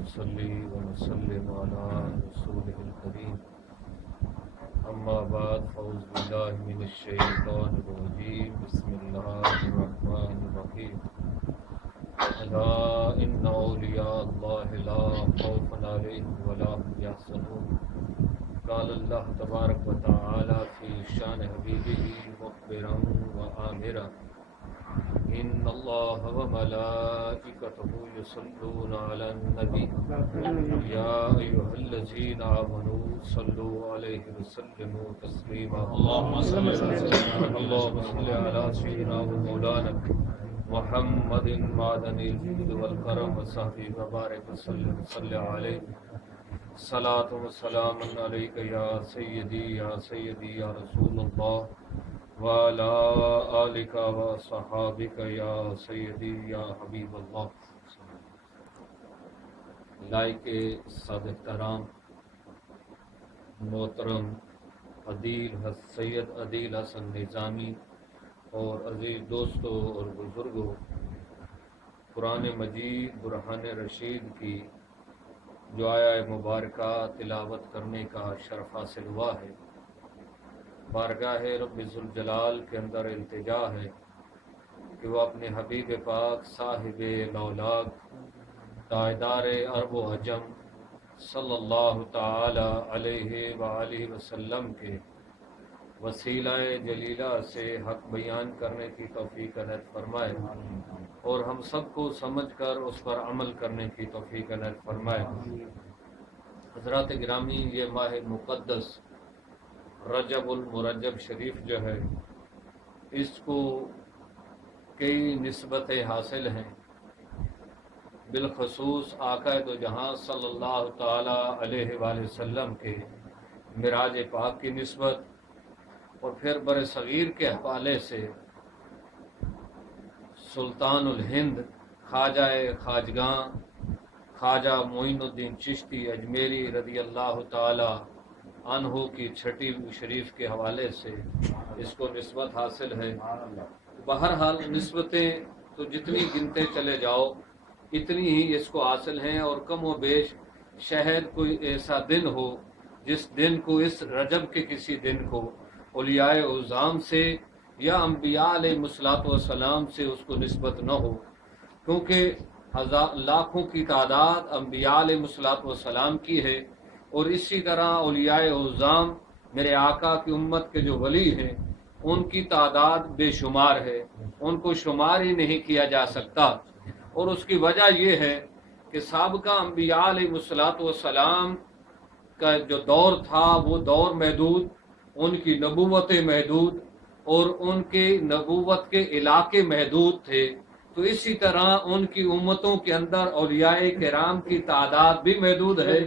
ونصلي ونسلم على رسوله الكريم أما بعد فأعوذ بالله من الشيطان الرجيم بسم الله الرحمن الرحيم ألا إن أولياء الله لا خوف عليهم ولا هم يحزنون قال الله تبارك وتعالى في شان حبيبه مخبرا وآمرا إن الله وملائكته يصلون على النبي يا أيها الذين آمنوا صلوا عليه وسلموا تسليما اللهم صل على سيدنا ومولانا محمد معدن الجود والكرم وصحبه وبارك وسلم صل عليه صلاة وسلام عليك يا سيدي يا سيدي يا رسول الله وعلى آلك وصحابك يا سيدي يا حبيب الله. لائق صادق کرام محترم سید عدیل حسن نظامی اور عزیز دوستوں اور بزرگوں، قرآن مجید برہان رشید کی جو آیہ مبارکہ تلاوت کرنے کا شرف حاصل ہوا ہے، بارگاہ رب ذوالجلال کے اندر التجا ہے کہ وہ اپنے حبیب پاک صاحب لولاک تاجدار عرب و عجم صلی اللہ تعالی علیہ وآلہ وسلم کے وسیلہ جلیلہ سے حق بیان کرنے کی توفیق عنایت فرمائے اور ہم سب کو سمجھ کر اس پر عمل کرنے کی توفیق عنایت فرمائے. حضرات گرامی، یہ ماہ مقدس رجب المرجب شریف جو ہے، اس کو کئی نسبتیں حاصل ہیں، بالخصوص آقا دو جہاں صلی اللہ تعالی علیہ وآلہ وسلم کے معراج پاک کی نسبت، اور پھر بر صغیر کے حوالے سے سلطان الہند خواجہ خواجگاں خواجہ معین الدین چشتی اجمیری رضی اللہ تعالی عنہ کی چھٹی شریف کے حوالے سے اس کو نسبت حاصل ہے. بہرحال نسبتیں تو جتنی گنتے چلے جاؤ اتنی ہی اس کو حاصل ہیں، اور کم و بیش شاید کوئی ایسا دن ہو جس دن کو، اس رجب کے کسی دن کو اولیاء اعظام سے یا انبیاء علیہ الصلوۃ والسلام سے اس کو نسبت نہ ہو، کیونکہ لاکھوں کی تعداد انبیاء علیہ الصلوۃ والسلام کی ہے، اور اسی طرح اولیاء اعظام میرے آقا کی امت کے جو ولی ہیں ان کی تعداد بے شمار ہے، ان کو شمار ہی نہیں کیا جا سکتا. اور اس کی وجہ یہ ہے کہ سابقہ انبیاء علیہ الصلوۃ والسلام کا جو دور تھا وہ دور محدود، ان کی نبوتیں محدود اور ان کے نبوت کے علاقے محدود تھے. تو اسی طرح ان کی امتوں کے اندر اولیاء کرام کی تعداد بھی محدود ہے،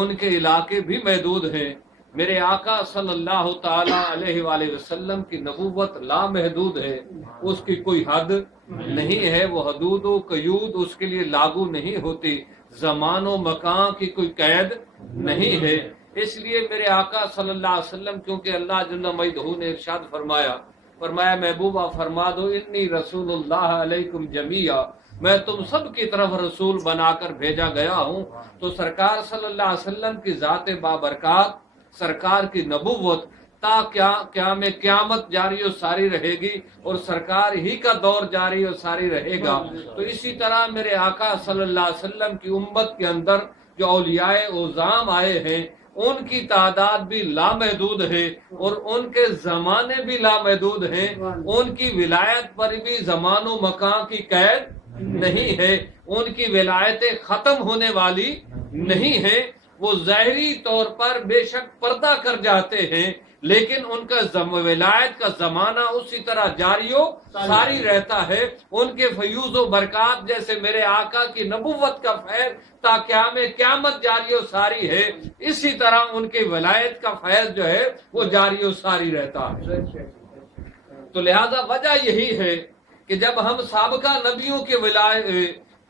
ان کے علاقے بھی محدود ہیں. میرے آقا صلی اللہ تعالی علیہ وآلہ وسلم کی نبوت لامحدود ہے، اس کی کوئی حد نہیں ہے، وہ حدود و قیود اس کے لیے لاگو نہیں ہوتی، زمان و مکان کی کوئی قید نہیں ہے. اس لیے میرے آقا صلی اللہ علیہ وسلم، کیونکہ اللہ جل مجدہ نے ارشاد فرمایا محبوبہ فرما دو انی رسول اللہ علیکم جمیعا، میں تم سب کی طرف رسول بنا کر بھیجا گیا ہوں. تو سرکار صلی اللہ علیہ وسلم کی ذات بابرکات، سرکار کی نبوت تا قیامت جاری و ساری رہے گی، اور سرکار ہی کا دور جاری و ساری رہے گا. تو اسی طرح میرے آقا صلی اللہ علیہ وسلم کی امت کے اندر جو اولیاء اعظام آئے ہیں ان کی تعداد بھی لامحدود ہے، اور ان کے زمانے بھی لامحدود ہیں، ان کی ولایت پر بھی زمان و مکان کی قید نہیں ہے، ان کی ولایتیں ختم ہونے والی نہیں ہیں. وہ ظاہری طور پر بے شک پردہ کر جاتے ہیں، لیکن ان کا ولایت کا زمانہ اسی طرح جاری و ساری رہتا ہے. ان کے فیوز و برکات جیسے میرے آقا کی نبوت کا فیض تا قیامت جاری و ساری ہے، اسی طرح ان کے ولایت کا فیض جو ہے وہ جاری و ساری رہتا ہے. تو لہذا وجہ یہی ہے کہ جب ہم سابقہ نبیوں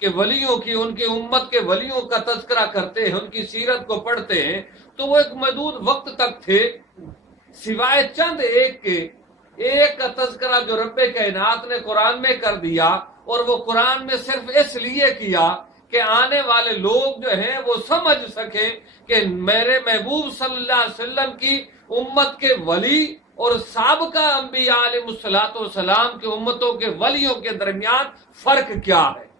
کے ولیوں کی، ان کی امت کے ولیوں کا تذکرہ کرتے ہیں، ان کی سیرت کو پڑھتے ہیں، تو وہ ایک محدود وقت تک تھے، سوائے چند ایک کے. ایک کا تذکرہ جو رب کائنات نے قرآن میں کر دیا، اور وہ قرآن میں صرف اس لیے کیا کہ آنے والے لوگ جو ہیں وہ سمجھ سکیں کہ میرے محبوب صلی اللہ علیہ وسلم کی امت کے ولی اور سابقہ انبیاء علیہ الصلوۃ والسلام کی امتوں کے ولیوں کے درمیان فرق کیا ہے۔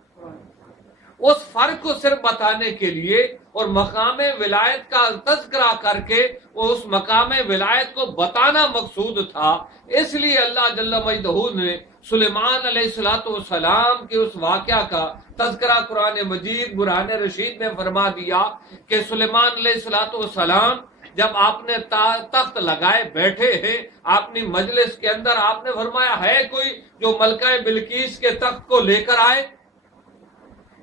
اس فرق کو صرف بتانے کے لیے اور مقام ولایت کا تذکرہ کر کے اس مقام ولایت کو بتانا مقصود تھا۔ اس لیے اللہ جل مجدہ نے سلیمان علیہ الصلوۃ والسلام کے اس واقعہ کا تذکرہ قرآن مجید برہان رشید میں فرما دیا کہ سلیمان علیہ الصلوۃ والسلام جب آپ نے تخت لگائے بیٹھے ہیں اپنی مجلس کے اندر، آپ نے فرمایا ہے کوئی جو ملکہ بلقیس کے تخت کو لے کر آئے؟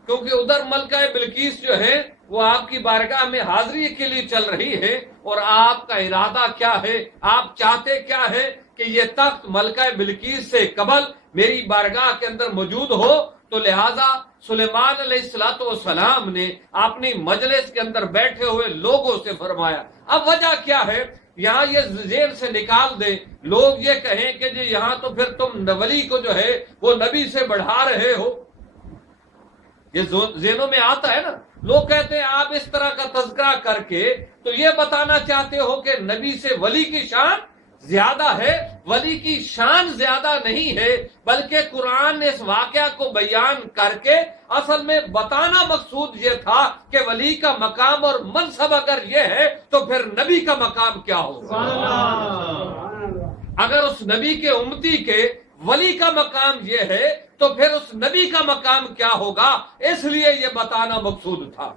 کیونکہ ادھر ملکہ بلقیس جو ہے وہ آپ کی بارگاہ میں حاضری کے لیے چل رہی ہے، اور آپ کا ارادہ کیا ہے، آپ چاہتے کیا ہے کہ یہ تخت ملکہ بلقیس سے قبل میری بارگاہ کے اندر موجود ہو۔ تو لہذا سلیمان علیہ الصلوۃ والسلام نے اپنی مجلس کے اندر بیٹھے ہوئے لوگوں سے فرمایا۔ اب وجہ کیا ہے، یہاں یہ ذہن سے نکال دیں، لوگ یہ کہیں کہ جی یہاں تو پھر تم ولی کو جو ہے وہ نبی سے بڑھا رہے ہو، یہ ذہنوں میں آتا ہے نا۔ لوگ کہتے ہیں آپ اس طرح کا تذکرہ کر کے تو یہ بتانا چاہتے ہو کہ نبی سے ولی کی شان زیادہ ہے۔ ولی کی شان زیادہ نہیں ہے، بلکہ قرآن نے اس واقعہ کو بیان کر کے اصل میں بتانا مقصود یہ تھا کہ ولی کا مقام اور منصب اگر یہ ہے تو پھر نبی کا مقام کیا ہوگا۔ اگر اس نبی کے امتی کے ولی کا مقام یہ ہے تو پھر اس نبی کا مقام کیا ہوگا، اس لیے یہ بتانا مقصود تھا۔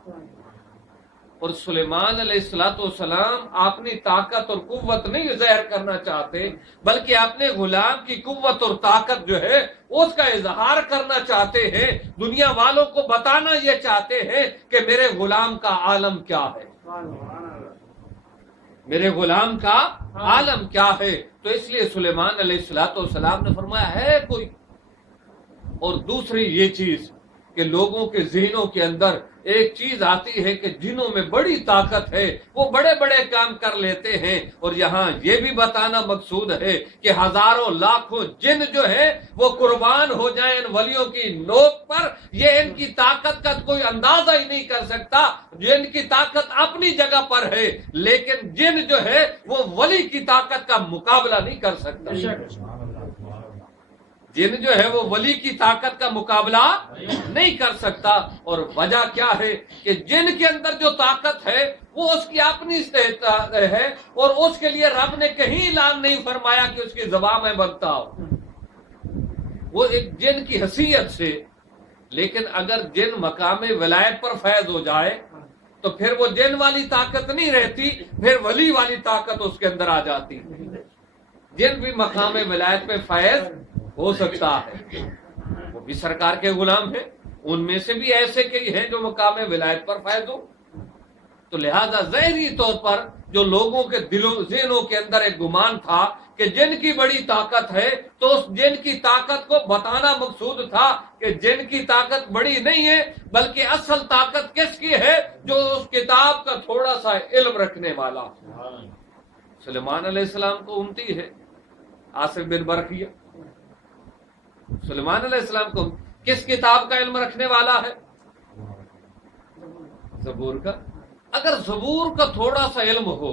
اور سلیمان علیہ الصلوۃ والسلام اپنی طاقت اور قوت نہیں ظاہر کرنا چاہتے، بلکہ اپنے غلام کی قوت اور طاقت جو ہے اس کا اظہار کرنا چاہتے ہیں، دنیا والوں کو بتانا یہ چاہتے ہیں کہ میرے غلام کا عالم کیا ہے، میرے غلام کا عالم کیا ہے۔ تو اس لیے سلیمان علیہ الصلوۃ والسلام نے فرمایا ہے کوئی۔ اور دوسری یہ چیز کہ لوگوں کے ذہنوں کے اندر ایک چیز آتی ہے کہ جنوں میں بڑی طاقت ہے، وہ بڑے بڑے کام کر لیتے ہیں، اور یہاں یہ بھی بتانا مقصود ہے کہ ہزاروں لاکھوں جن جو ہے وہ قربان ہو جائیں ان ولیوں کی نوک پر، یہ ان کی طاقت کا کوئی اندازہ ہی نہیں کر سکتا۔ جن کی طاقت اپنی جگہ پر ہے، لیکن جن جو ہے وہ ولی کی طاقت کا مقابلہ نہیں کر سکتا۔ جن جو ہے وہ ولی کی طاقت کا مقابلہ نہیں کر سکتا۔ اور وجہ کیا ہے کہ جن کے اندر جو طاقت ہے وہ اس کی اپنی ہے، اور اس کے لیے رب نے کہیں اعلان نہیں فرمایا کہ اس کی زبان میں بنتا ہو، وہ ایک جن کی حیثیت سے۔ لیکن اگر جن مقام ولایت پر فیض ہو جائے تو پھر وہ جن والی طاقت نہیں رہتی، پھر ولی والی طاقت اس کے اندر آ جاتی۔ جن بھی مقام ولایت پہ فیض ہو سکتا ہے، وہ بھی سرکار کے غلام ہیں، ان میں سے بھی ایسے کئی ہیں جو مقام ولایت پر فائز ہو۔ تو لہذا ظاہری طور پر جو لوگوں کے دلوں ذہنوں کے اندر ایک گمان تھا کہ جن کی بڑی طاقت ہے، تو اس جن کی طاقت کو بتانا مقصود تھا کہ جن کی طاقت بڑی نہیں ہے، بلکہ اصل طاقت کس کی ہے، جو اس کتاب کا تھوڑا سا علم رکھنے والا۔ سلیمان علیہ السلام کو امتی ہے آصف بن برقیہ۔ سلیمان علیہ السلام کو کس کتاب کا علم رکھنے والا ہے؟ زبور کا۔ اگر زبور کا تھوڑا سا علم ہو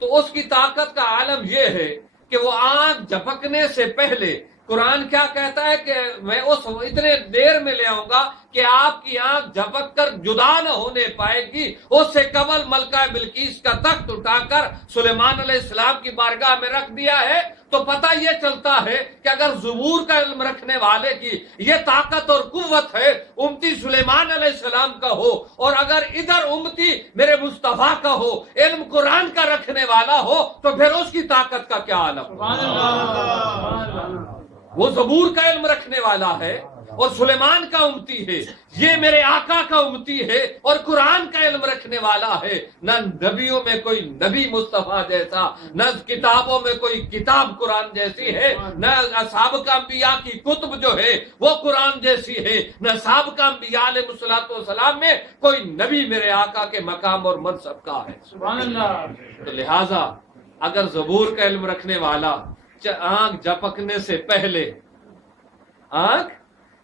تو اس کی طاقت کا عالم یہ ہے کہ وہ آنکھ جھپکنے سے پہلے قرآن کیا کہتا ہے کہ میں اس اتنے دیر میں لے آؤں گا کہ آپ کی آنکھ جھپک کر جدا نہ ہونے پائے گی۔ اس سے قبل ملکہ بلقیس کا تخت اٹھا کر سلیمان علیہ السلام کی بارگاہ میں رکھ دیا ہے۔ تو پتہ یہ چلتا ہے کہ اگر زبور کا علم رکھنے والے کی یہ طاقت اور قوت ہے، امتی سلیمان علیہ السلام کا ہو، اور اگر ادھر امتی میرے مصطفیٰ کا ہو، علم قرآن کا رکھنے والا ہو، تو پھر اس کی طاقت کا کیا عالم؟ وہ زبور کا علم رکھنے والا ہے اور سلیمان کا امتی ہے، یہ میرے آقا کا امتی ہے اور قرآن کا علم رکھنے والا ہے۔ نہ نبیوں میں کوئی نبی مصطفیٰ جیسا، نہ کتابوں میں کوئی کتاب قرآن جیسی ہے، نہ سابقہ انبیاء کی کتب جو ہے وہ قرآن جیسی ہے، نہ سابقہ انبیاء علیہ الصلوۃ والسلام میں کوئی نبی میرے آقا کے مقام اور منصب کا ہے۔ سبحان اللہ۔ تو لہٰذا اگر زبور کا علم رکھنے والا آنکھ جھپکنے سے پہلے، آنکھ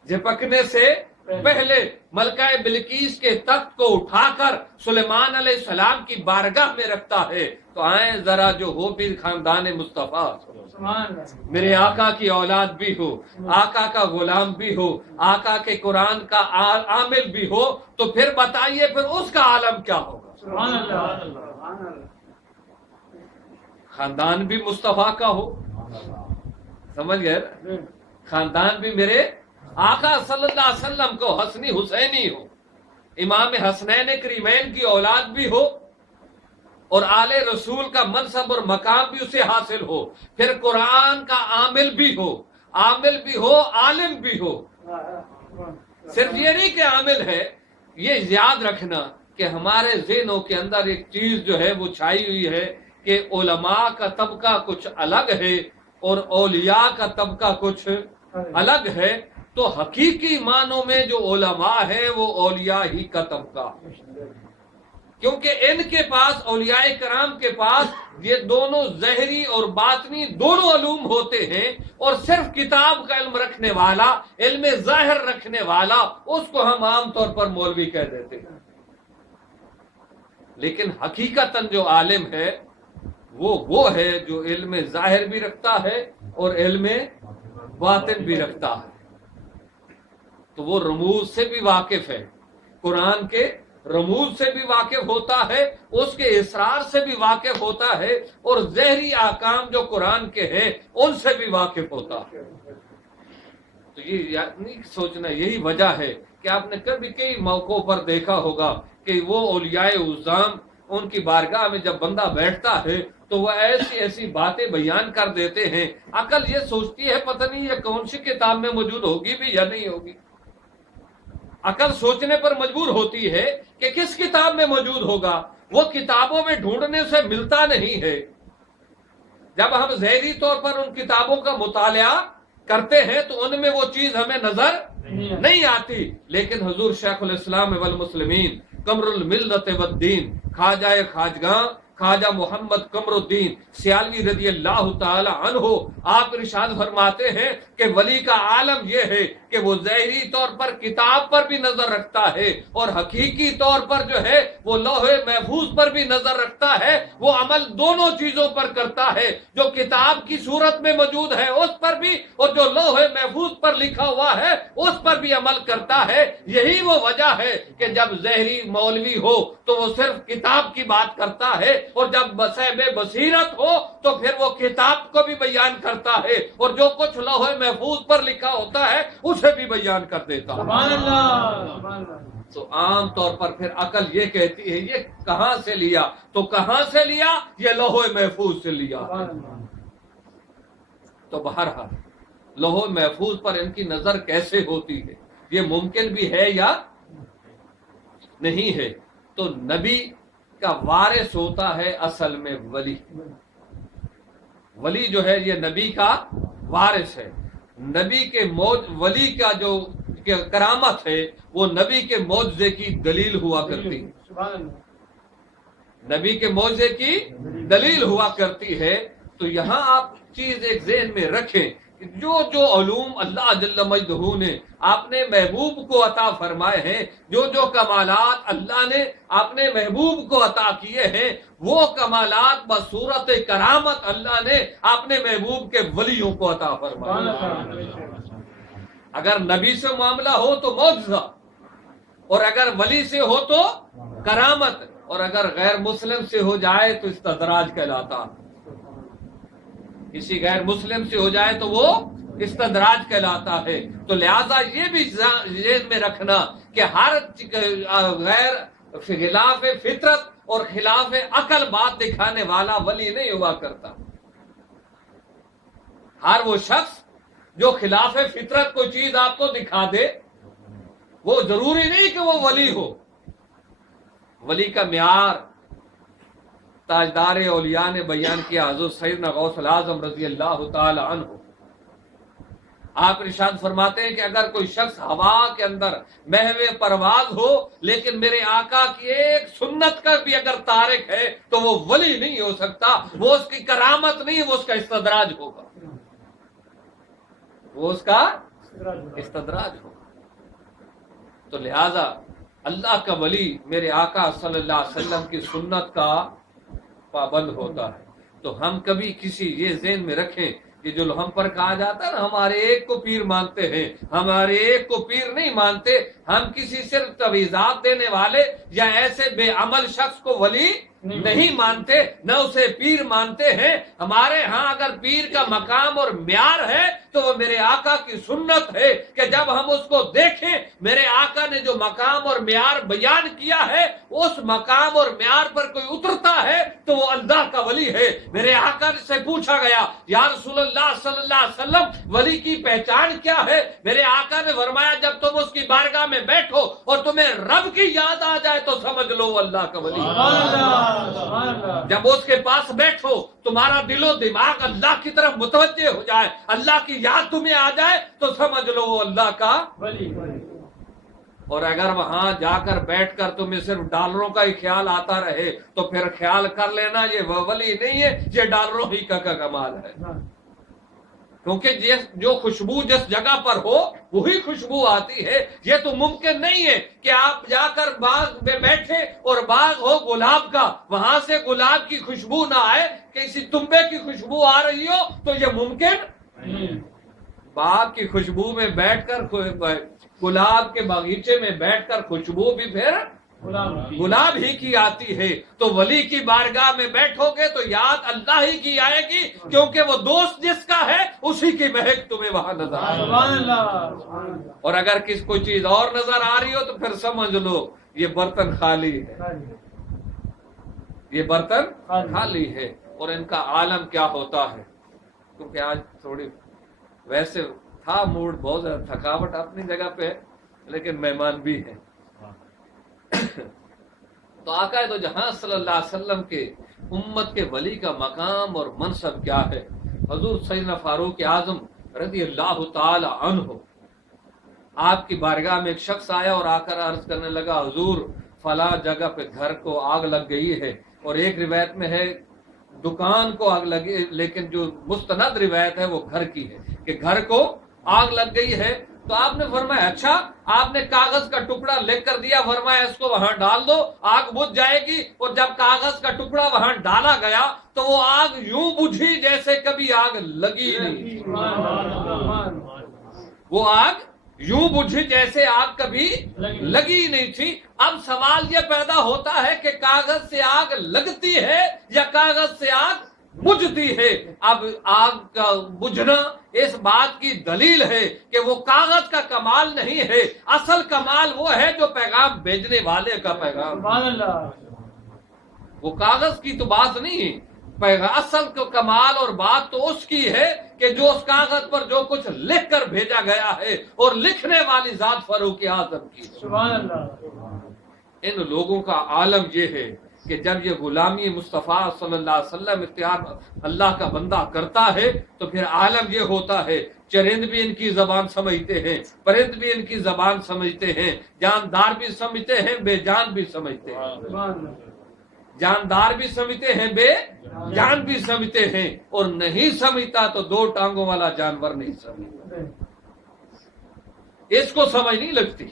جھپکنے سے پہلے ملکہ بلقیس کے تخت کو اٹھا کر سلیمان علیہ السلام کی بارگاہ میں رکھتا ہے. تو آئیں ذرا جو ہو بھی خاندان مصطفیٰ، میرے آقا کی اولاد بھی ہو، آقا کا غلام بھی ہو، آقا کے قرآن کا عامل بھی ہو، تو پھر بتائیے پھر اس کا عالم کیا ہوگا. سبحان اللہ. خاندان بھی مصطفیٰ کا ہو، سمجھ گئے، خاندان بھی میرے آقا صلی اللہ علیہ وسلم کو حسنی حسینی ہو، امام حسنین کریمین کی اولاد بھی ہو، اور آل رسول کا منصب اور مقام بھی اسے حاصل ہو، پھر قرآن کا عامل بھی ہو، عالم بھی ہو. صرف یہ نہیں کہ عامل ہے، یہ یاد رکھنا کہ ہمارے ذہنوں کے اندر ایک چیز جو ہے وہ چھائی ہوئی ہے کہ علماء کا طبقہ کچھ الگ ہے اور اولیاء کا طبقہ کچھ الگ ہے. تو حقیقی معنوں میں جو علماء ہیں وہ اولیاء ہی کا طبقہ، کیونکہ ان کے پاس، اولیاء کرام کے پاس، یہ دونوں ظاہری اور باطنی دونوں علوم ہوتے ہیں. اور صرف کتاب کا علم رکھنے والا، علم ظاہر رکھنے والا، اس کو ہم عام طور پر مولوی کہہ دیتے ہیں. لیکن حقیقتاً جو عالم ہے وہ ہے جو علم ظاہر بھی رکھتا ہے اور علم باطن بھی رکھتا ہے. تو وہ رموز سے بھی واقف ہے، قرآن کے رموز سے بھی واقف ہوتا ہے، اس کے اسرار سے بھی واقف ہوتا ہے، اور ظاہری احکام جو قرآن کے ہیں ان سے بھی واقف ہوتا ہے. تو یہ نہیں سوچنا، یہی وجہ ہے کہ آپ نے کبھی کئی موقعوں پر دیکھا ہوگا کہ وہ اولیاء اعظام، ان کی بارگاہ میں جب بندہ بیٹھتا ہے تو وہ ایسی باتیں بیان کر دیتے ہیں، عقل یہ سوچتی ہے پتہ نہیں یہ کون سی کتاب میں موجود ہوگی بھی یا نہیں ہوگی. عقل سوچنے پر مجبور ہوتی ہے کہ کس کتاب میں موجود ہوگا، وہ کتابوں میں ڈھونڈنے سے ملتا نہیں ہے. جب ہم ظاہری طور پر ان کتابوں کا مطالعہ کرتے ہیں تو ان میں وہ چیز ہمیں نظر نہیں آتی. لیکن حضور شیخ الاسلام والمسلمین قمر الملت والدین خواجہ خواجگاں خواجہ محمد قمر الدین سیالوی رضی اللہ تعالی عنہ آپ ارشاد فرماتے ہیں کہ ولی کا عالم یہ ہے کہ وہ ظاہری طور پر کتاب پر بھی نظر رکھتا ہے اور حقیقی طور پر جو ہے وہ لوح محفوظ پر بھی نظر رکھتا ہے. وہ عمل دونوں چیزوں پر کرتا ہے، جو کتاب کی صورت میں موجود ہے اس پر بھی، اور جو لوح محفوظ پر لکھا ہوا ہے اس پر بھی عمل کرتا ہے. یہی وہ وجہ ہے کہ جب ظاہری مولوی ہو تو وہ صرف کتاب کی بات کرتا ہے، اور جب صاحب بصیرت ہو تو پھر وہ کتاب کو بھی بیان کرتا ہے، اور جو کچھ لوح محفوظ پر لکھا ہوتا ہے اسے بھی بیان کر دیتا ہے. سبحان اللہ. تو عام طور پر پھر عقل یہ کہتی ہے یہ کہاں سے لیا، تو کہاں سے لیا؟ یہ لوح محفوظ سے لیا. تو بہرحال لوح محفوظ پر ان کی نظر کیسے ہوتی ہے، یہ ممکن بھی ہے یا نہیں ہے. تو نبی کا وارث ہوتا ہے اصل میں ولی. ولی جو ہے یہ نبی کا وارث ہے. نبی کے ولی کا جو کرامت ہے وہ نبی کے معجزے کی دلیل ہوا کرتی ہے، نبی کے معجزے کی دلیل ہوا کرتی ہے. تو یہاں آپ چیز ایک ذہن میں رکھیں، جو علوم اللہ جل مجدہ نے اپنے محبوب کو عطا فرمائے ہیں، جو کمالات اللہ نے اپنے محبوب کو عطا کیے ہیں، وہ کمالات بصورت کرامت اللہ نے اپنے محبوب کے ولیوں کو عطا فرمائے. اگر نبی سے معاملہ ہو تو معجزہ، اور اگر ولی سے ہو تو کرامت، اور اگر غیر مسلم سے ہو جائے تو استدراج کہلاتا. کسی غیر مسلم سے ہو جائے تو وہ استدراج کہلاتا ہے. تو لہذا یہ بھی ذہن میں رکھنا کہ ہر غیر خلاف فطرت اور خلاف عقل بات دکھانے والا ولی نہیں ہوا کرتا. ہر وہ شخص جو خلاف فطرت کوئی چیز آپ کو دکھا دے وہ ضروری نہیں کہ وہ ولی ہو. ولی کا معیار تاجدار اولیاء نے بیان کیا، حضرت سیدنا غوث العظم رضی اللہ تعالی عنہ. آپ ارشاد فرماتے ہیں کہ اگر کوئی شخص ہوا کے اندر محو پرواز ہو لیکن میرے آقا کی ایک سنت کا بھی اگر تارک ہے تو وہ ولی نہیں ہو سکتا. وہ اس کی کرامت نہیں، وہ اس کا استدراج ہوگا، وہ اس کا استدراج ہوگا. تو لہذا اللہ کا ولی میرے آقا صلی اللہ علیہ وسلم کی سنت کا پابند ہوتا ہے. تو ہم کبھی کسی یہ ذہن میں رکھیں کہ جو ہم پر کہا جاتا ہے نا ہمارے ایک کو پیر مانتے ہیں، ہمارے ایک کو پیر نہیں مانتے. ہم کسی صرف تویزات دینے والے یا ایسے بے عمل شخص کو ولی نہیں مانتے، نہ اسے پیر مانتے ہیں. ہمارے ہاں اگر پیر کا مقام اور معیار ہے تو وہ میرے آقا کی سنت ہے کہ جب ہم اس کو دیکھیں میرے آقا نے جو مقام اور معیار بیان کیا ہے اس مقام اور معیار پر کوئی اترتا ہے تو وہ اللہ کا ولی ہے. میرے آقا سے پوچھا گیا یا رسول اللہ صلی اللہ علیہ وسلم ولی کی پہچان کیا ہے؟ میرے آقا نے فرمایا جب تم اس کی بارگاہ میں بیٹھو اور تمہیں رب کی یاد آ جائے تو سمجھ لو وہ اللہ کا ولی ہے. جب اس کے پاس بیٹھو تمہارا دل و دماغ اللہ کی طرف متوجہ ہو جائے، اللہ کی یاد تمہیں آ جائے تو سمجھ لو وہ اللہ کا ولی. اور اگر وہاں جا کر بیٹھ کر تمہیں صرف ڈالروں کا ہی خیال آتا رہے تو پھر خیال کر لینا یہ ولی نہیں ہے، یہ ڈالروں ہی کا کمال ہے. کیونکہ جو خوشبو جس جگہ پر ہو وہی خوشبو آتی ہے. یہ تو ممکن نہیں ہے کہ آپ جا کر باغ میں بیٹھے اور باغ ہو گلاب کا، وہاں سے گلاب کی خوشبو نہ آئے، کسی تنبے کی خوشبو آ رہی ہو تو یہ ممکن. باغ کی خوشبو میں بیٹھ کر گلاب کے باغیچے میں بیٹھ کر خوشبو بھی پھر گلاب ہی کی آتی ہے. تو ولی کی بارگاہ میں بیٹھو گے تو یاد اللہ ہی کی آئے گی، کیونکہ وہ دوست جس کا ہے اسی کی مہک تمہیں وہاں نظر آئے گی. اور اگر کوئی چیز اور نظر آ رہی ہو تو پھر سمجھ لو یہ برتن خالی ہے، یہ برتن خالی ہے. اور ان کا عالم کیا ہوتا ہے، کیونکہ آج تھوڑی ویسے تھا موڈ بہت زیادہ تھکاوٹ اپنی جگہ پہ لیکن مہمان بھی ہیں. تو آقا تو جہاں صلی اللہ علیہ وسلم کے امت کے ولی کا مقام اور منصب کیا ہے. حضور سیدنا فاروق اعظم رضی اللہ تعالی عنہ آپ کی بارگاہ میں ایک شخص آیا اور آ کر عرض کرنے لگا حضور فلاں جگہ پہ گھر کو آگ لگ گئی ہے، اور ایک روایت میں ہے دکان کو آگ لگی، لیکن جو مستند روایت ہے وہ گھر کی ہے کہ گھر کو آگ لگ گئی ہے. تو آپ نے فرمایا اچھا، آپ نے کاغذ کا ٹکڑا لکھ کر دیا، فرمایا اس کو وہاں ڈال دو آگ بجھ جائے گی. اور جب کاغذ کا ٹکڑا وہاں ڈالا گیا تو وہ آگ یوں بجھی جیسے کبھی آگ لگی نہیں. وہ آگ یوں بجھی جیسے آگ کبھی لگی نہیں تھی. اب سوال یہ پیدا ہوتا ہے کہ کاغذ سے آگ لگتی ہے یا کاغذ سے آگ بجھتی ہے؟ اب آگ کا بجھنا اس بات کی دلیل ہے کہ وہ کاغذ کا کمال نہیں ہے، اصل کمال وہ ہے جو پیغام بھیجنے والے کا پیغام. وہ کاغذ کی تو بات نہیں ہے، اصل کا کمال اور بات تو اس کی ہے کہ جو اس کاغذ پر جو کچھ لکھ کر بھیجا گیا ہے اور لکھنے والی ذات فاروق اعظم کی. ان لوگوں کا عالم یہ ہے کہ جب یہ غلامی مصطفیٰ صلی اللہ علیہ وسلم اختیار اللہ کا بندہ کرتا ہے تو پھر عالم یہ ہوتا ہے چرند بھی ان کی زبان سمجھتے ہیں، پرند بھی ان کی زبان سمجھتے ہیں، جاندار بھی سمجھتے ہیں، بے جان بھی سمجھتے ہیں. جاندار بھی سمجھتے ہیں، بے جان بھی سمجھتے ہیں، اور نہیں سمجھتا تو دو ٹانگوں والا جانور نہیں سمجھتا. اس کو سمجھ نہیں لگتی.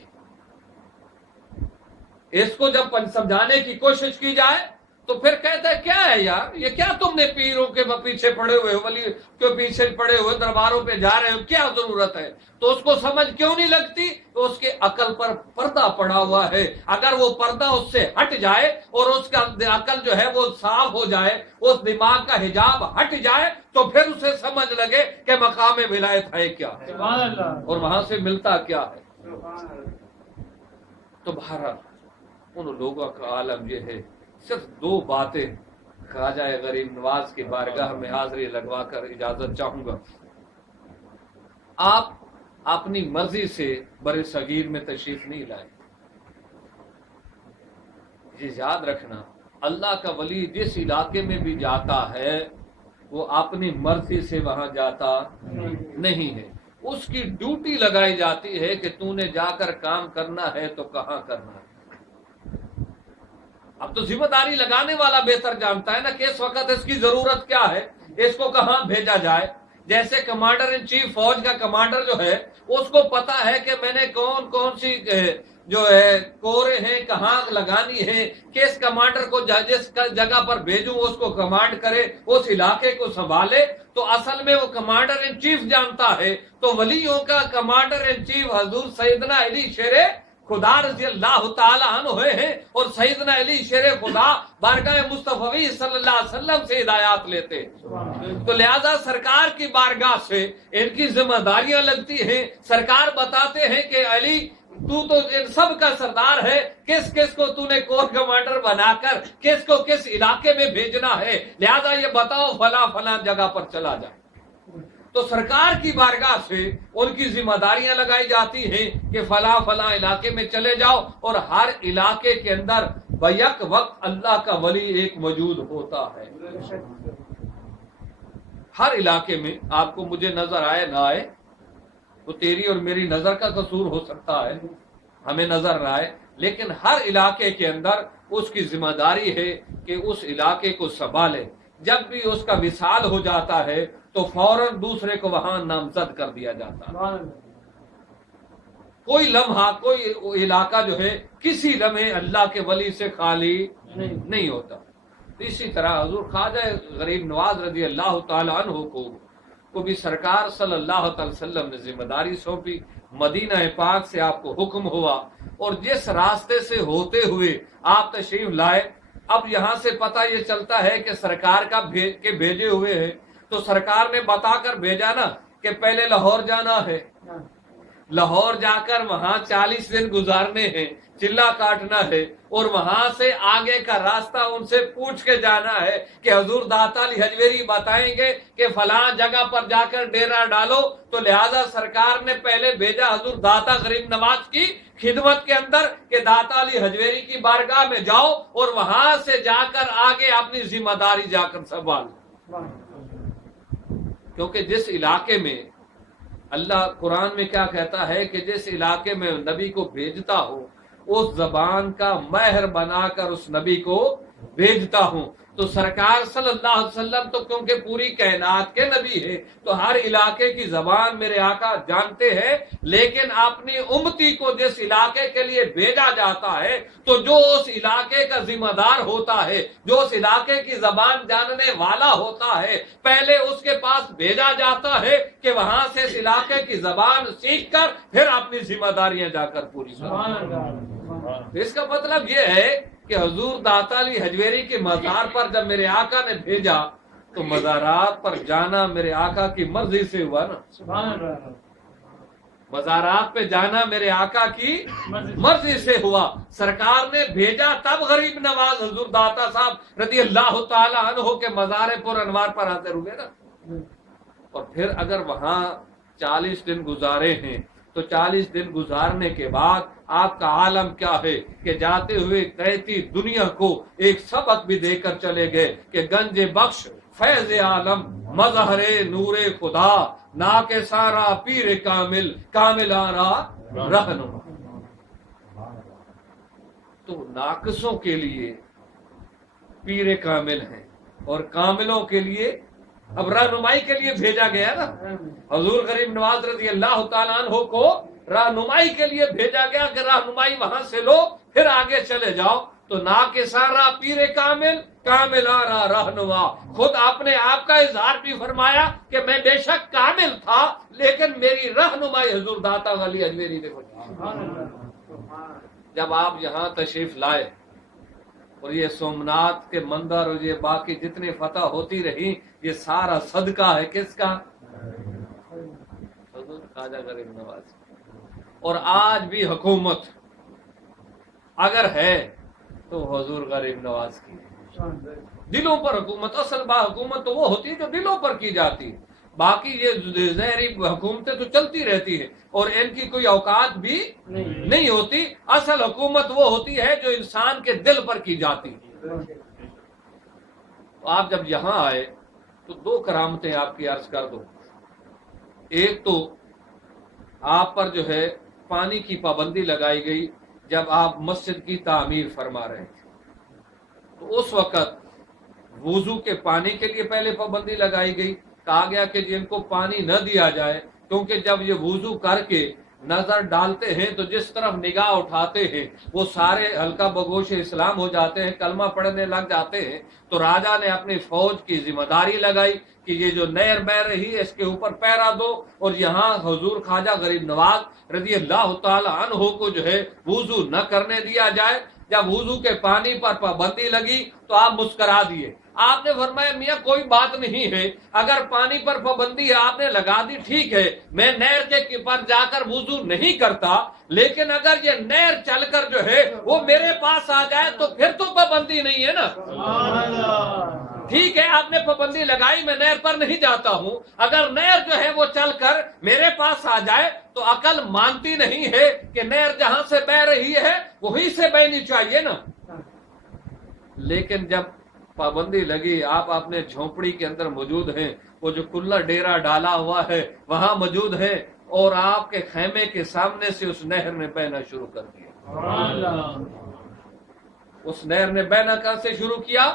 اس کو جب سمجھانے کی کوشش کی جائے تو پھر کہتا ہے کیا ہے یار، یہ کیا تم نے پیروں کے پیچھے پڑے ہوئے ہو، ولی کے پیچھے پڑے ہوئے درباروں پہ جا رہے ہو، کیا ضرورت ہے؟ تو اس کو سمجھ کیوں نہیں لگتی؟ تو اس کے عقل پر پردہ پڑا ہوا ہے. اگر وہ پردہ اس سے ہٹ جائے اور اس کا عقل جو ہے وہ صاف ہو جائے، اس دماغ کا حجاب ہٹ جائے تو پھر اسے سمجھ لگے کہ مقام ولایت ہے کیا ہے اور وہاں سے ملتا کیا ہے. تو بہرحال ان لوگوں کا عالم یہ ہے. صرف دو باتیں خواجہ غریب نواز کی بارگاہ میں حاضری لگوا کر اجازت چاہوں گا. آپ اپنی مرضی سے بر صغیر میں تشریف نہیں لائے. یہ یاد رکھنا اللہ کا ولی جس علاقے میں بھی جاتا ہے وہ اپنی مرضی سے وہاں جاتا نہیں ہے. اس کی ڈیوٹی لگائی جاتی ہے کہ تو نے جا کر کام کرنا ہے تو کہاں کرنا ہے. اب تو ذمہ داری لگانے والا بہتر جانتا ہے نا کہ اس وقت اس کی ضرورت کیا ہے، اس کو کہاں بھیجا جائے. جیسے کمانڈر ان چیف فوج کا کمانڈر جو ہے اس کو پتا ہے کہ میں نے کون کون سی جو ہے کورے ہیں کہاں لگانی ہے، کس کمانڈر کو جس جگہ پر بھیجوں اس کو کمانڈ کرے، اس علاقے کو سنبھالے، تو اصل میں وہ کمانڈر ان چیف جانتا ہے۔ تو ولیوں کا کمانڈر ان چیف حضور سیدنا علی شیر خدا رضی اللہ تعالی عنہ ہیں، اور سیدنا علی شیر خدا بارگاہ مصطفی صلی اللہ علیہ وسلم سے ہدایات لیتے ہیں۔ تو لہذا سرکار کی بارگاہ سے ان کی ذمہ داریاں لگتی ہیں۔ سرکار بتاتے ہیں کہ علی تو ان سب کا سردار ہے، کس کس کو تو نے کور کمانڈر بنا کر کس کو کس علاقے میں بھیجنا ہے، لہذا یہ بتاؤ فلاں فلاں جگہ پر چلا جائے۔ تو سرکار کی بارگاہ سے ان کی ذمہ داریاں لگائی جاتی ہیں کہ فلاں فلاں علاقے میں چلے جاؤ، اور ہر علاقے کے اندر بیک وقت اللہ کا ولی ایک موجود ہوتا ہے۔ ہر علاقے میں آپ کو مجھے نظر آئے نہ آئے، تو تیری اور میری نظر کا قصور ہو سکتا ہے، ہمیں نظر نہ آئے، لیکن ہر علاقے کے اندر اس کی ذمہ داری ہے کہ اس علاقے کو سنبھالے۔ جب بھی اس کا وصال ہو جاتا ہے تو فوراً دوسرے کو وہاں نامزد کر دیا جاتا ہے۔ کوئی لمحہ کوئی علاقہ جو ہے کسی لمحے اللہ کے ولی سے خالی نہیں ہوتا۔ اسی طرح حضور خواجہ غریب نواز رضی اللہ تعالی عنہ کو بھی سرکار صلی اللہ علیہ وسلم نے ذمہ داری سونپی، مدینہ پاک سے آپ کو حکم ہوا، اور جس راستے سے ہوتے ہوئے آپ تشریف لائے، اب یہاں سے پتہ یہ چلتا ہے کہ سرکار کا بھیجے ہوئے ہیں، تو سرکار نے بتا کر بھیجا نا کہ پہلے لاہور جانا ہے، لاہور جا کر وہاں 40 دن گزارنے ہیں، چلا کاٹنا ہے، اور وہاں سے آگے کا راستہ ان سے پوچھ کے جانا ہے کہ حضور داتا علی حجویری بتائیں گے کہ فلاں جگہ پر جا کر ڈیرا ڈالو۔ تو لہذا سرکار نے پہلے بھیجا حضور داتا غریب نواز کی خدمت کے اندر کہ داتا علی حجویری کی بارگاہ میں جاؤ، اور وہاں سے جا کر آگے اپنی ذمہ داری جا کر سنبھالو۔ کیونکہ جس علاقے میں اللہ قرآن میں کیا کہتا ہے کہ جس علاقے میں نبی کو بھیجتا ہو اس زبان کا ماہر بنا کر اس نبی کو بھیجتا ہوں۔ تو سرکار صلی اللہ علیہ وسلم تو کیونکہ پوری کائنات کے نبی ہے تو ہر علاقے کی زبان میرے آقا جانتے ہیں، لیکن اپنی امتی کو جس علاقے کے لیے بھیجا جاتا ہے تو جو اس علاقے کا ذمہ دار ہوتا ہے، جو اس علاقے کی زبان جاننے والا ہوتا ہے، پہلے اس کے پاس بھیجا جاتا ہے کہ وہاں سے اس علاقے کی زبان سیکھ کر پھر اپنی ذمہ داریاں جا کر پوری کرے۔ اس کا مطلب یہ ہے کہ حضور داتا علی حجویری کے مزار پر جب میرے آقا نے بھیجا تو مزارات پر جانا میرے آقا کی مرضی سے ہوا نا، مزارات پہ جانا میرے آقا کی مرضی سے ہوا۔ سرکار نے بھیجا تب غریب نواز حضور داتا صاحب رضی اللہ تعالی عنہ کے مزار پر انوار پر حاضر ہوئے نا، اور پھر اگر وہاں 40 دن گزارے ہیں تو 40 دن گزارنے کے بعد آپ کا عالم کیا ہے کہ جاتے ہوئے کہتی دنیا کو ایک سبق بھی دے کر چلے گئے کہ گنج بخش فیض عالم مظہر نور خدا نا کے سارا پیر کامل کامل آرا رہنما۔ تو ناقصوں کے لیے پیر کامل ہیں اور کاملوں کے لیے اب رہنمائی کے لیے بھیجا گیا نا۔ حضور غریب نواز رضی اللہ تعالیٰ عنہ کو رہنمائی کے لیے بھیجا گیا کہ رہنمائی وہاں سے لو پھر آگے چلے جاؤ۔ تو نا کے سارا پیر کامل کامل آرا رہنما، خود آپ نے آپ کا اظہار بھی فرمایا کہ میں بے شک کامل تھا لیکن میری رہنمائی حضور داتا علی حجویری نے فرمائی۔ جب آپ یہاں تشریف لائے اور یہ سومناتھ کے مندر اور یہ باقی جتنے فتح ہوتی رہی، یہ سارا صدقہ ہے کس کا؟ حضور خواجہ غریب نواز۔ اور آج بھی حکومت اگر ہے تو حضور غریب نواز کی دلوں پر حکومت، اصل با حکومت تو وہ ہوتی ہے جو دلوں پر کی جاتی ہے، باقی یہ ظاہری حکومتیں تو چلتی رہتی ہیں اور ان کی کوئی اوقات بھی نہیں ہوتی۔ اصل حکومت وہ ہوتی ہے جو انسان کے دل پر کی جاتی ہے۔ آپ جب یہاں آئے تو 2 کرامتیں آپ کی عرض کر دو۔ ایک تو آپ پر جو ہے پانی کی پابندی لگائی گئی جب آپ مسجد کی تعمیر فرما رہے تھے، تو اس وقت وضو کے پانی کے لیے پہلے پابندی لگائی گئی، کہا گیا کہ جن کو پانی نہ دیا جائے، کیونکہ جب یہ وضو کر کے نظر ڈالتے ہیں تو جس طرف نگاہ اٹھاتے ہیں وہ سارے ہلکا بگوش اسلام ہو جاتے ہیں، کلمہ پڑھنے لگ جاتے ہیں۔ تو راجا نے اپنی فوج کی ذمہ داری لگائی کہ یہ جو نہر بہ رہی ہے اس کے اوپر پہرا دو، اور یہاں حضور خواجہ غریب نواز رضی اللہ تعالی عنہ کو جو ہے وضو نہ کرنے دیا جائے۔ جب وضو کے پانی پر پابندی لگی تو آپ مسکرا دیے۔ آپ نے فرمایا میاں کوئی بات نہیں ہے، اگر پانی پر پابندی آپ نے لگا دی ٹھیک ہے، میں نہر کے پر جا کر وضو نہیں کرتا، لیکن اگر یہ نہر چل کر جو ہے وہ میرے پاس آ جائے تو پھر تو پابندی نہیں ہے نا۔ ٹھیک ہے آپ نے پابندی لگائی، میں نہر پر نہیں جاتا ہوں، اگر نہر جو ہے وہ چل کر میرے پاس آ جائے تو عقل مانتی نہیں ہے کہ نہر جہاں سے بہ رہی ہے وہیں سے بہنی چاہیے نا۔ لیکن جب پابندی لگی، آپ اپنے جھونپڑی کے اندر موجود ہیں، وہ جو کلر ڈیرا ڈالا ہوا ہے وہاں موجود ہے، اور آپ کے خیمے کے سامنے سے اس نہر نے بہنا شروع کر دیا۔ اس نہر نے بہنا کہاں سے شروع کیا؟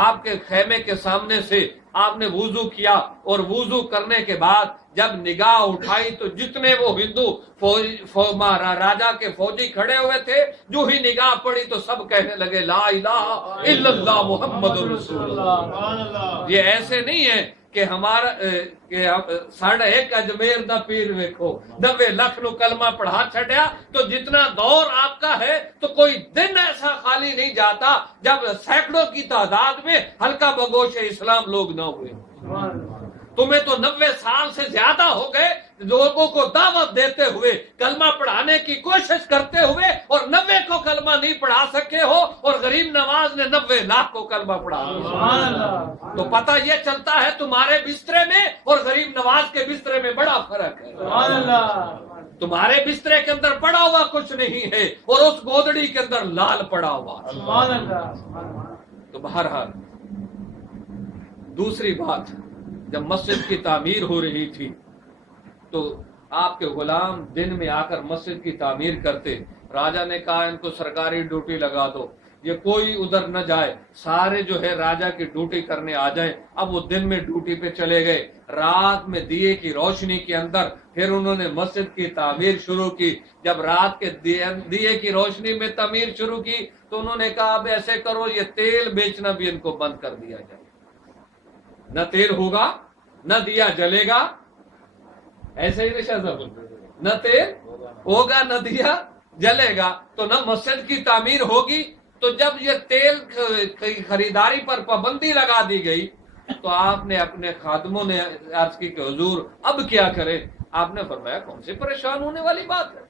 آپ کے خیمے کے سامنے سے۔ آپ نے وضو کیا، اور وضو کرنے کے بعد جب نگاہ اٹھائی تو جتنے وہ ہندو راجا کے فوجی کھڑے ہوئے تھے، جو ہی نگاہ پڑی تو سب کہنے لگے لا الہ الا اللہ محمد رسول اللہ۔ یہ ایسے نہیں ہے کہ ہمارا کہ ساڑھے ایک اجمیر دا پیر ویکھو 90 لاکھ نو کلمہ پڑھا چھڈیا، تو جتنا دور آپ کا ہے تو کوئی دن ایسا خالی نہیں جاتا جب سینکڑوں کی تعداد میں ہلکا بگوش اسلام لوگ نہ ہوئے۔ تمہیں تو 90 سال سے زیادہ ہو گئے لوگوں کو دعوت دیتے ہوئے، کلمہ پڑھانے کی کوشش کرتے ہوئے، اور 90 کو کلمہ نہیں پڑھا سکے ہو، اور غریب نواز نے 90 لاکھ کو کلمہ پڑھا دیا۔ تو پتہ یہ چلتا ہے تمہارے بسترے میں اور غریب نواز کے بسترے میں بڑا فرق ہے۔ تمہارے بسترے کے اندر پڑا ہوا کچھ نہیں ہے، اور اس گودڑی کے اندر لال پڑا ہوا۔ تو بہرحال دوسری بات، جب مسجد کی تعمیر ہو رہی تھی تو آپ کے غلام دن میں آ کر مسجد کی تعمیر کرتے۔ راجا نے کہا ان کو سرکاری ڈیوٹی لگا دو، یہ کوئی ادھر نہ جائے، سارے جو ہے راجا کی ڈیوٹی کرنے آ جائیں۔ اب وہ دن میں ڈیوٹی پہ چلے گئے، رات میں دیے کی روشنی کے اندر پھر انہوں نے مسجد کی تعمیر شروع کی۔ جب رات کے دیے کی روشنی میں تعمیر شروع کی تو انہوں نے کہا اب ایسے کرو یہ تیل بیچنا بھی ان کو بند کر دیا جائے، نہ تیل ہوگا نہ دیا جلے گا۔ ایسے ہی رشا صاحب، نہ تیل ہوگا نہ دیا جلے گا تو نہ مسجد کی تعمیر ہوگی۔ تو جب یہ تیل کی خریداری پر پابندی لگا دی گئی تو آپ نے اپنے خادموں نے عرض کی کہ حضور اب کیا کریں؟ آپ نے فرمایا کون سی پریشان ہونے والی بات ہے،